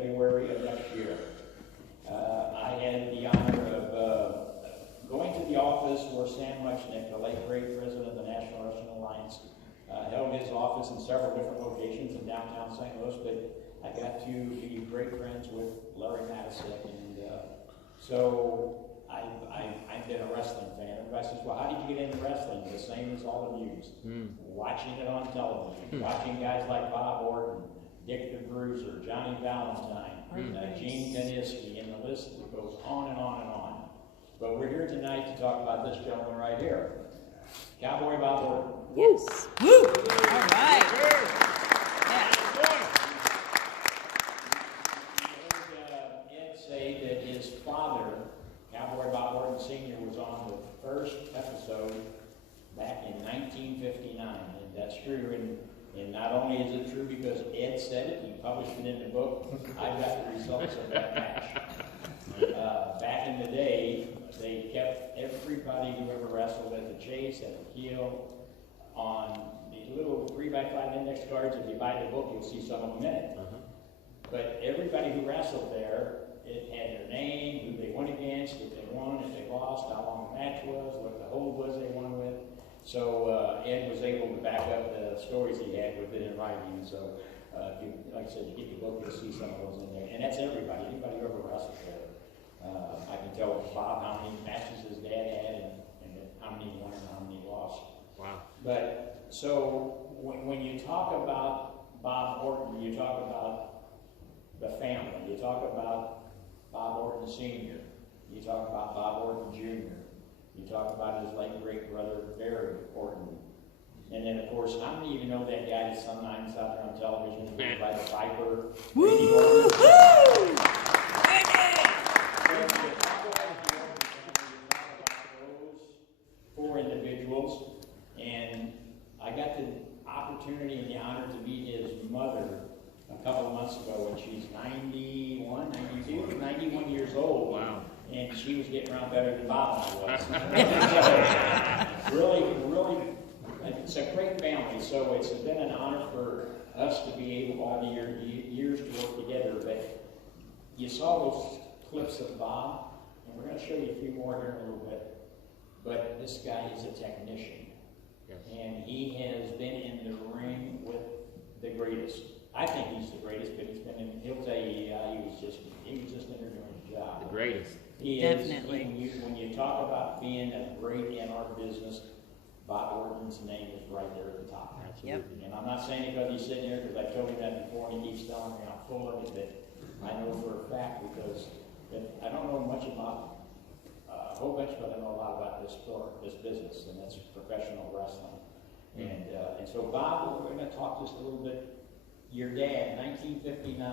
February of next year. I had the honor of going to the office where Sam Muchnick, the late great president of the National Wrestling Alliance, held his office in several different locations in downtown St. Louis, but I got to be great friends with Larry Matisick, and so I've been a wrestling fan. Everybody says, well, how did you get into wrestling? The same as all of you. Watching it on television, watching guys like Bob Orton, Dick the Bruiser, Johnny Valentine, Gene Kaniski, and the list goes on and on and on. But we're here tonight to talk about this gentleman right here, Cowboy Bob Orton. Yes. Woo! All right. Yeah. Ed say that his father, Cowboy Bob Orton Sr., was on the first episode back in 1959, and that's true. And not only is it true because Ed said it, he published it in the book, I've got the results of that match. Back in the day, they kept everybody who ever wrestled at the Chase, at the Kiel, on these little 3x5 index cards. If you buy the book, you'll see some of them in it. But everybody who wrestled there, it had their name, who they went against, if they won, if they lost, how long the match was, what the hold was they won with. So Ed was able to back up the stories he had with it in writing. So if you, like I said, you get the book, you'll see some of those in there. And that's everybody, anybody who ever wrestled there. I can tell Bob how many matches his dad had and how many he won and how many he lost. Wow. But so when you talk about Bob Orton, you talk about the family. You talk about Bob Orton Sr. You talk about Bob Orton Jr. You talk about his late great brother Barry Orton. And then, of course, how many of you know that guy that's sometimes out there on television goes by the Viper? Woo! Four individuals, and I got the opportunity and the honor to meet his mother a couple of months ago when she's 91 years old. Wow. And she was getting around better than Bob and I was. really, it's a great family, so it's been an honor for us to be able all the years to work together. But you saw those clips of Bob, and we're going to show you a few more here in a little bit. But this guy is a technician, and he has been in the ring with the greatest. I think he's the greatest, but he'll tell you he was just in there doing his job. The greatest. He Definitely. is. When you talk about being a great in our business, Bob Orton's name is right there at the top. Absolutely. And I'm not saying it because he's sitting here, because I've told him that before, and he keeps telling me I'm full of it, but I know for a fact because I don't know much about a whole bunch, but I know a lot about this sport, this business, and that's professional wrestling. And so, Bob, we're going to talk just a little bit. Your dad, 1959,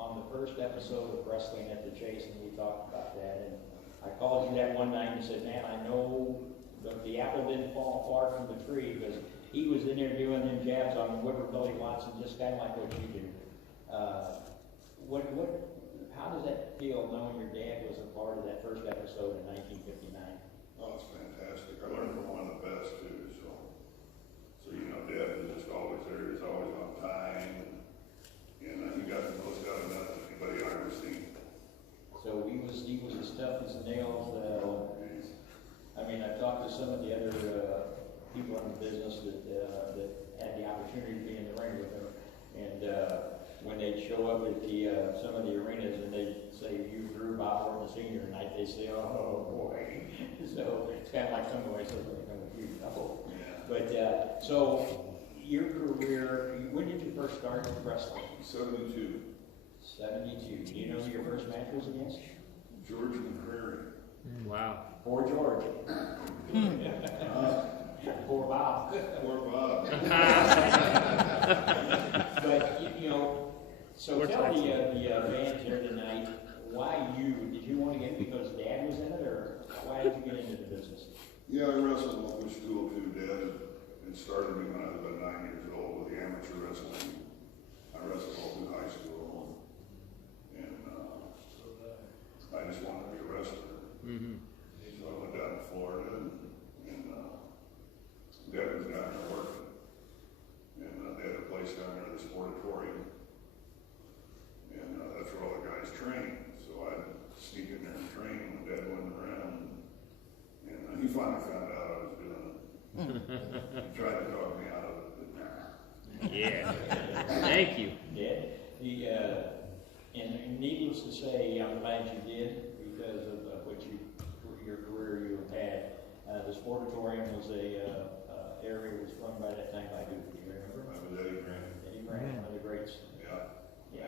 on the first episode of Wrestling at the Chase, and we talked about that. And I called you that one night and said, man, I know the apple didn't fall far from the tree, because he was in there doing them jabs on Whipper Billy Watson, just kind of like what you do. How does that feel, knowing your dad was a part of that first episode in 1959? Oh, it's fantastic. I learned from one of the best too. So you know, Dad was just always there. He's always on time, and he got the most out of nothing anybody I've ever seen. So he was as tough as nails. I mean, I've talked to some of the other people in the business that had the opportunity to be in the ring with him, and when they'd show up at some of the arenas and they'd say, you Drew Bob Orton Sr. tonight, they say, oh boy. So it's kind of like some boys says when they come with you. Oh. But so your career, when did you first start wrestling? 72. 72. Do you know who your first match was against? George McCrary. Wow. Poor George. Poor Bob. Poor Bob. But you know, so tell the fans here tonight, why you? Did you want to get in because Dad was in it, or why did you get into the business? Yeah, I wrestled local school too. Dad had started me when I was about 9 years old with the amateur wrestling. I wrestled all through high school, and I just wanted to be a wrestler. So I went down to Florida, and Dad was down there working, and they had a place down there, the Sportatorium, and that's He tried to talk me out of it, but nah. Yeah. Thank you. Yeah, and needless to say, I'm glad you did because of your career you have had. The Sportatorium was area was run by that time by who? Do you remember? I was Eddie Grant. Eddie Grant, one of the greats. Yeah.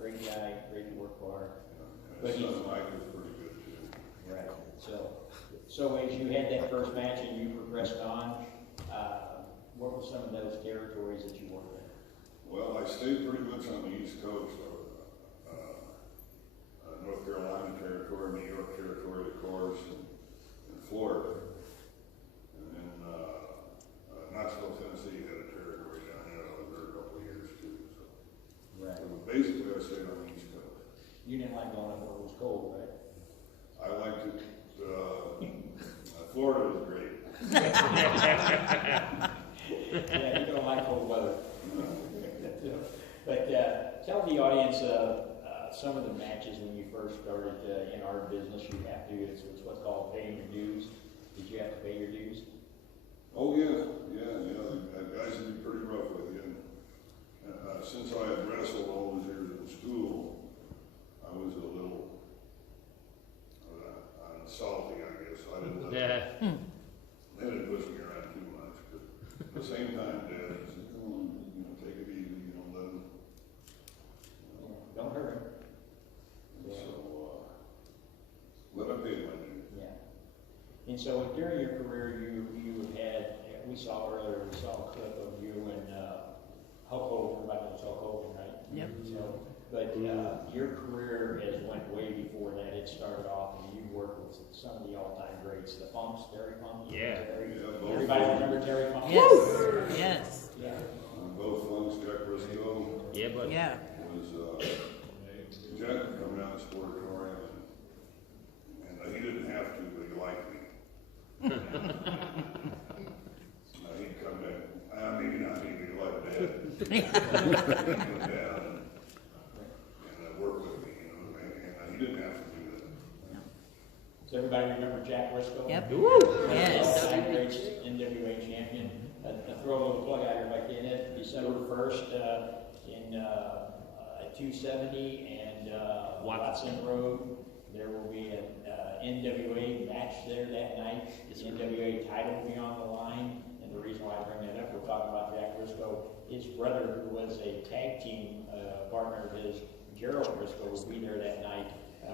Great guy, great to work for. Yeah. But His son Mike was pretty good too. Right. So as you had that first match and you progressed on, what were some of those territories that you worked in? Well, I stayed pretty much on the East Coast, North Carolina territory, New York territory, of course, and Florida. And then Knoxville, Tennessee had a territory down there. I was there a couple of years too. So. Right. So basically, I stayed on the East Coast. You didn't like going up where it was cold, right? I liked it. Florida was great. Yeah, you don't like cold weather. But tell the audience some of the matches when you first started in our business. You have to, it's what's called paying your dues. Did you have to pay your dues? Oh yeah. The guys would be pretty rough with you. And, since I had wrestled all those years in school, I was a little salty, I guess. I didn't. They didn't push me around too much, but at the same time, Dad said, "Come on, take it easy. Let them." Don't hurt him. So, let them pay my dues. Yeah. And so during your career, you had, we saw earlier, we saw a clip of you and Hulk Hogan, everybody knows Hulk Hogan, right? Yep. So, but your career has went way before that. It started off and you worked with some of the all-time greats, the Funks, Terry Funk. Yeah. Everybody remember Terry Funk? Yes. Yes. Yeah. Both Funks, Jack Briscoe. Yeah, but Yeah. Was Jack would come down to the Sportatorium and he didn't have to, but he liked me. He'd come down, maybe not me, but he liked Dad. He'd come down and work with me, and he didn't have to do that. Does everybody remember Jack Briscoe? Yep. Yes. Yes. Great NWA champion. Throw a little plug out here if I can. December 1st in at 270 and Watson Road. There will be an NWA match there that night. The NWA title will be on the line. And the reason why I bring that up, we're talking about Jack Briscoe. His brother, who was a tag team partner of his, Gerald Briscoe, will be there that night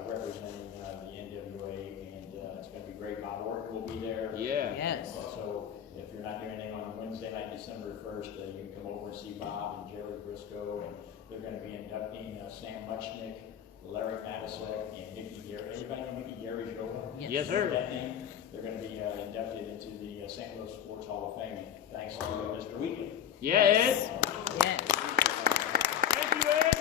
representing the NWA. And it's going to be great. Bob Orton will be there. yeah. Yes. So if you're not doing anything on Wednesday night, December 1st, you can come over and see Bob and Jerry Briscoe, and they're going to be inducting Sam Muchnick, Larry Madisek, and Mickey Gary. Anybody know Mickey Gary's Yola? Yes, sir. That name? They're going to be inducted into the St. Louis Sports Hall of Fame, thanks to Mr. Wheatley. Yeah, Ed. Yes. Thank you, Ed.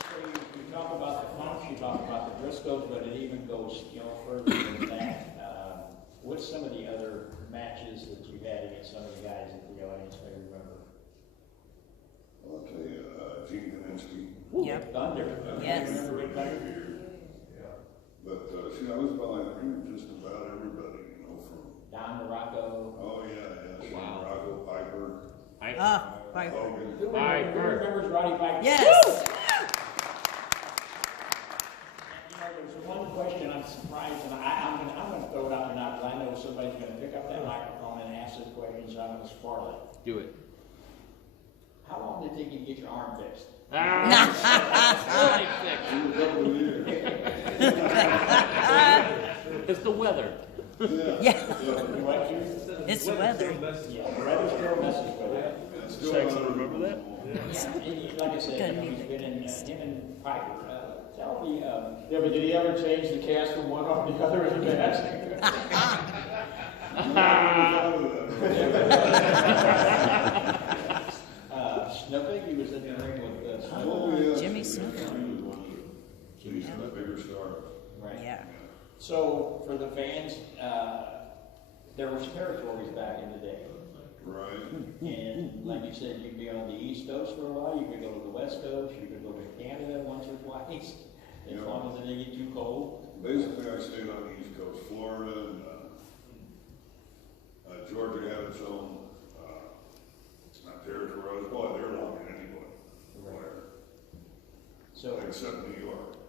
So you talk about the Funks, you talk about the Briscoes, but it even goes further than that. What's some of the other matches that you had against some of the guys that the audience may remember? I'll tell you, Gene Kaminsky. Yep. Thunder. Yes. Remember Big Thunder? But see, I was behind just about everybody, from. Don Morocco. Oh yeah. Wow. Rocco, Piper, Piper. Hogan. Who Piper. remembers Roddy Piper? Yes. There's one question I'm surprised, and I'm going to throw it out there now because I know somebody's going to pick up that microphone and ask this question, so I'm going to spoil it. Do it. How long did it take you to get your arm fixed? It's the weather. Yeah. What year? It's the weather. Yeah, the weather still messes with it. Saxon, remember that? And like I said, he's been in him and Piper. Tell me, Yeah, but did he ever change the cast from one on the other in the match? Snooker, he was in the ring with Oh, yeah. Jimmy Snuka. He's the bigger star. right? Yeah. So for the fans, there was territories back in the day. Right. And like you said, you could be on the East Coast for a while, you could go to the West Coast, you could go to Canada once or twice, as long as it didn't get too cold. Basically, I stayed on the East Coast, Florida, and So, except New York.